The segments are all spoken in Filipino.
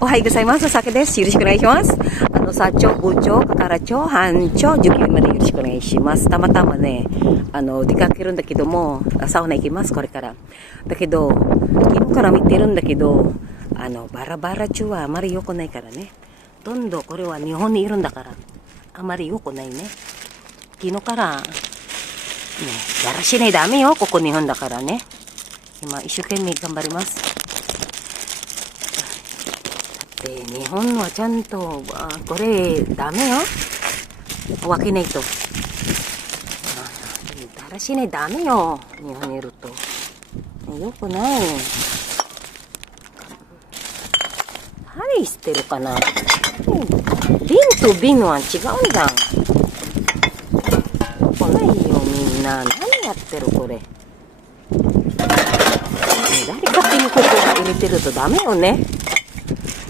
おはようございます。さけです。よろしくお願いします。社長、部長、係長、班長、受験までよろしくお願いします。たまたまね、出かけるんだけども、サウナ行きます、これから。だけど、昨日から見てるんだけど、バラバラ中はあまり良くないからね。どんどんこれは日本にいるんだから、あまり良くないね。昨日から、ね、やらしないダメよ、ここ日本だからね。今、一生懸命頑張ります。で、日本はちゃんと、これ、ダメよ。分けないと。だらしないダメよ。日本にいると。よくない。何してるかな。瓶と瓶は違うんだ。よくないよ、みんな。何やってる、これ。誰勝手にここ入れてるとダメよね。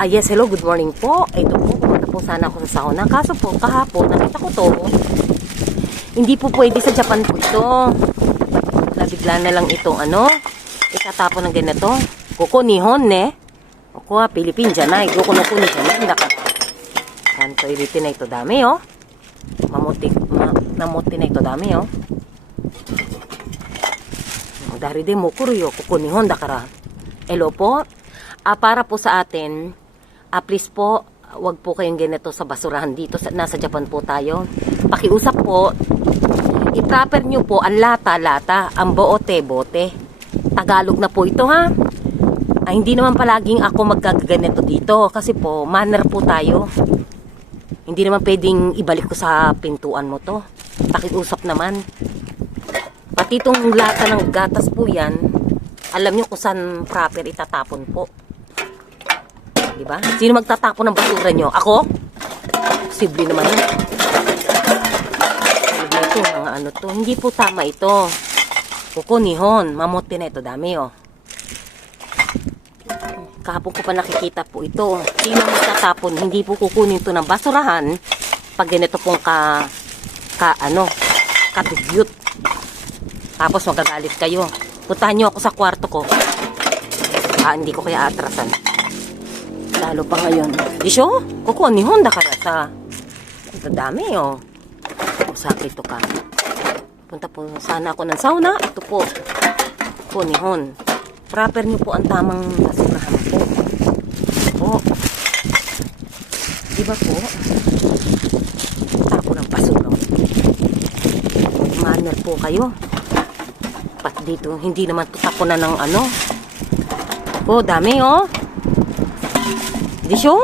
Yes, hello, good morning po. Ito po, pumunta po sana ako sa sauna. Kaso po, kahapon, nakita ko to. Hindi po pwede sa Japan po ito. Nabigla na lang itong itatapon ng ganito. Koko nihon ne. Koko Philippine janai. Koko no kuni janai. Kanto iriti na ito dami oh. Namuti na ito dami oh. Dari de mokuru yo. Koko nihon dakara. Hello po. Para po sa atin, please po, wag po kayong ganito sa basurahan dito. Nasa Japan po tayo. Pakiusap po, i-proper nyo po ang lata-lata, ang bote-bote. Tagalog na po ito ha. Hindi naman palaging ako magkaganito dito. Kasi po, manner po tayo. Hindi naman pwedeng ibalik ko sa pintuan mo to. Pakiusap naman. Pati itong lata ng gatas po yan, alam nyo kung saan proper itatapon po. Diba? Sino magtatapon ng basura nyo? Ako? Posible naman yun. Ito, mga to. Hindi po tama ito. Koko nihon. Mamote na ito. Dami oh. Kahapon ko pa nakikita po ito. Sino magtatapon? Hindi po kukunin ito ng basurahan pag ganito pong katugyot. Tapos magagalit kayo. Puntahan nyo ako sa kwarto ko. Hindi ko kaya atrasan. Lalo pa ngayon. Disyo? Koko, nihon da kara sa. Ito dami oh. Sakit to ka. Punta po sana ako ng sauna. Ito po. Koko, nihon. Proper nyo po ang tamang basurahan po. Diba po? Tapo ng basura. Manner po kayo. Pat dito, hindi naman tapo na ng dami oh. Disyo?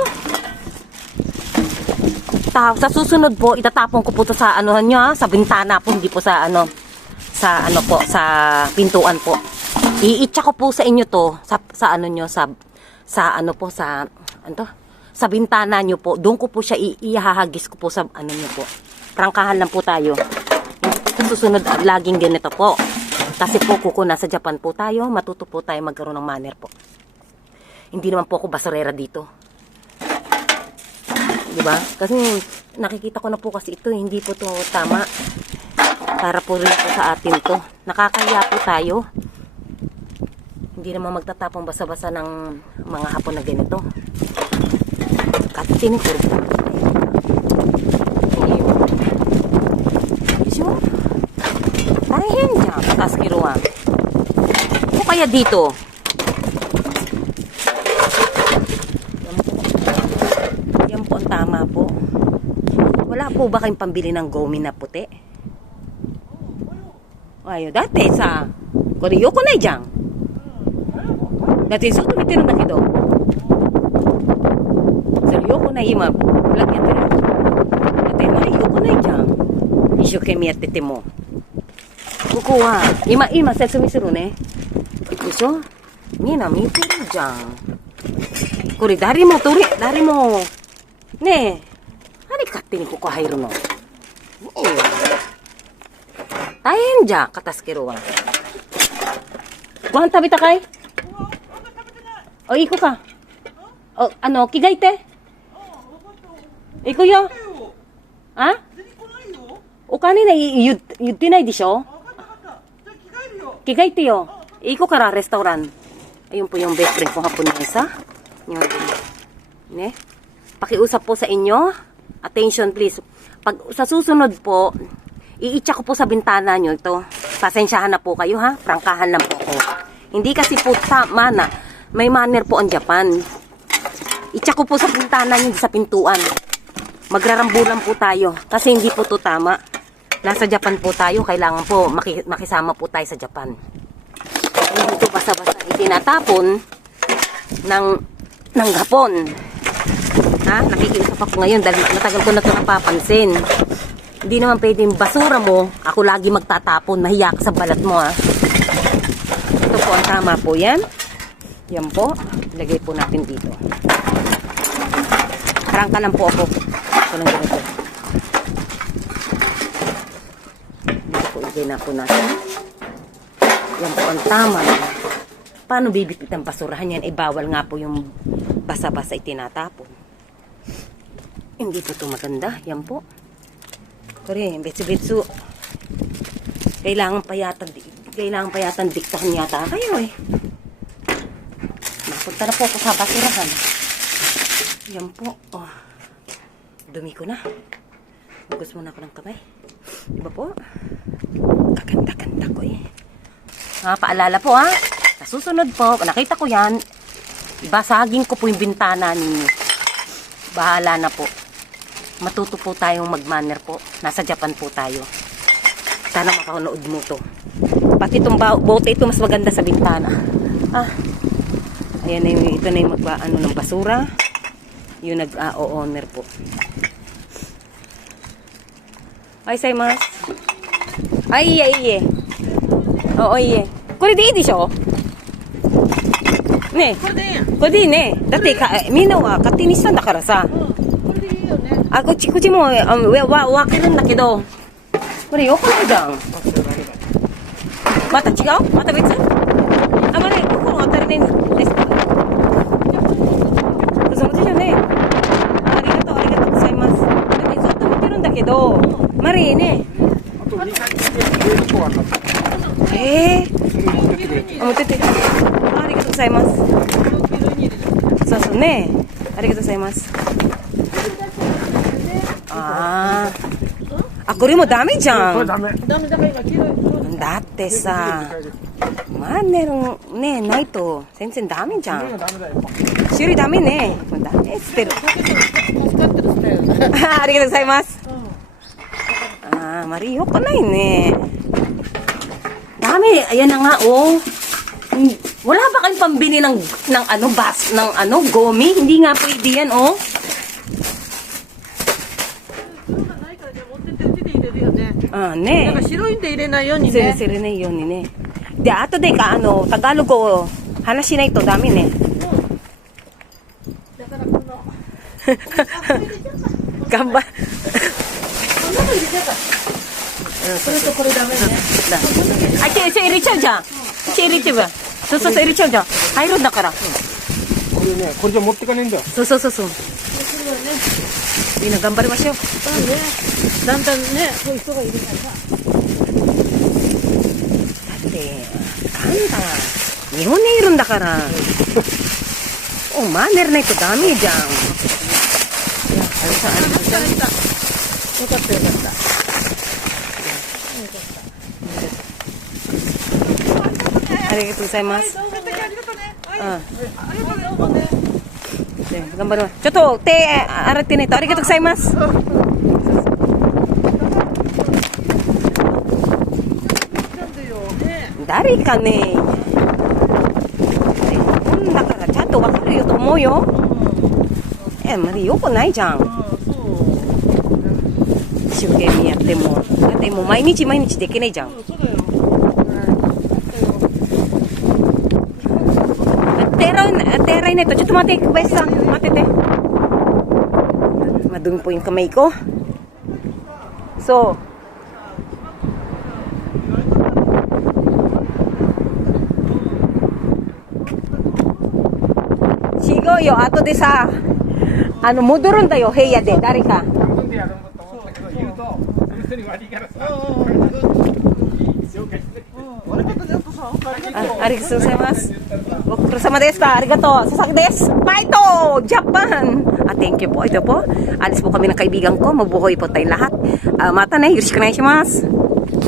Sa susunod po, itatapon ko po to sa sa bintana po, hindi po sa sa pintuan po. Iitsa ko po sa inyo to, sa bintana nyo po. Doon ko po siya ihahagis ko po sa nyo po. Prangkahan lang po tayo. Sa susunod, laging ganito po. Kasi po, nasa Japan po tayo, matuto po tayo magkaroon ng manner po. Hindi naman po ako basurera dito. Diba? Kasi nakikita ko na po kasi ito, hindi po to tama. Para po rin po sa atin to. Nakakahiya po tayo. Hindi naman magtatapong basa-basa ng mga hapon na ganito. Katinin ko rin po. Tahin dyan, kataskiruan. O kaya dito. Yan po ang tama po. Wala po ba kayong pambili ng gomi na puti? Ayo, dati sa Korea ko na dyan. Dati sa tumiti ng dakido. Sa Rio ko na ima. Lagyan tayo. Dati na, iyo ko na dyan. Isyo kemi atete mo. ここは今説明するね。でしょ？みんな見てるじゃん。これ誰もねえ、何勝手にここ入るの？大変じゃん、片付けるわ。ご飯食べたかい？お、行くか。お、着替えて。行くよ。あ？お金ね、言ってないでしょ？着替えてよ。行こうから、レストラン。Ayun po yung best friend ko Haponesa. Yun. Ne? Pakiusap po sa inyo. Attention please. Pag sa susunod po, iitsa ko po sa bintana nyo ito. Pasensyahan na po kayo ha. Prangkahan lang po ako. Hindi kasi po tama na. May manner po ang Japan. Itsa ko po sa bintana nyo sa pintuan. Magrarambulan po tayo. Kasi hindi po to tama. Nasa Japan po tayo. Kailangan po makisama po tayo sa Japan. Hindi ito basta-basta itinatapon ng Hapon. Ha? Nakikiusap ako ngayon dahil matagal ko na ito napapansin. Hindi naman pwedeng basura mo, ako lagi magtatapon, mahiya ka sa balat mo ha. Ito po ang tama po yan. Yan po. Ilagay po natin dito. Prangka lang po ako. Ito lang ganito. Dito po ilagay na po natin. Yan po ang tama. Paano bibitbit ang basurahan yan? Bawal nga po yung basa-basa itinatapon. Hindi po ito maganda. Yan po. Kore, betsu-betsu. Kailangan pa yata diktahan yata kayo eh. Napunta na po ako sa basurahan. Yan po. Oh. Dumi ko na. Hugas muna ako ng kamay. Diba po? Kaganda-ganda ko eh. Paalala po ha. Sa susunod po, nakita ko yan, basagin ko po yung bintana ninyo. Bahala na po. Matuto po tayong magmanner po. Nasa Japan po tayo. Sana makanood mo to. Pati itong bote ito mas maganda sa bintana. Ayan na yung, ito na yung magbaano ng basura. Yung nag-o-owner po. Ay, saymas. Ay, iye. Oo, iye. Kore de ii desho? Ne. Kore de ii ne. Datte minna wa katte ni shita ndakara sa. こっちもわけるんだけど、これ良くないじゃん。また違う？また別？あまり心当たりないんですけど。その手じゃね。ありがとうございます。だってずっと見てるんだけど、マリーね。あと2回冷蔵庫あるんだって。持ってって。ありがとうございます。そうそうね。ありがとうございます。これもダメじゃん。だってさ、マンネルね、ないと全然ダメじゃん。種類ダメね。ダメ捨てる。ありがとうございます。mali, yoko na yun eh. Dami, ayan na nga oh. Wala ba kayong pambili ng gomi? Hindi nga pwede yan oh. Ne. なんか白いんで入れないようにね。入れないようにね。で、後でタガログを話しないとダメね。だからこの頑張る。こんなの入れちゃった。これとこれダメね。一応入れちゃうじゃん。一応入れちゃう。そう入れちゃうじゃん。入るんだから。これね、これじゃ持ってかねえんだよ。そう。みんな頑張りましょう。だんだんね、そういう人がいるからな。だって、なんだ、日本にいるんだから。マネるないとダメじゃん。よかった。ありがとうございます。頑張ります。ちょっと手洗ってねと。ありがとうございます。誰かね、だからちゃんとわかるよと思うよ。まだよくないじゃん。一生懸命やっても。だってもう毎日できないじゃん。手洗いないと。ちょっと待って、小林さん。待ってて。Madumi po yung kamay ko. So, Shigo yo, ato de sa, modurun da yo, heya de, dari ka. 悪かったね、ありがとうございます。ご苦労様ですか。ありがとう。Sasaki desu. Paito! Japan! Thank you po. Ito po. Alis po kami ng kaibigan ko. Mabuhay po tayong lahat. Mata na. Yoroshiku onegaishimasu.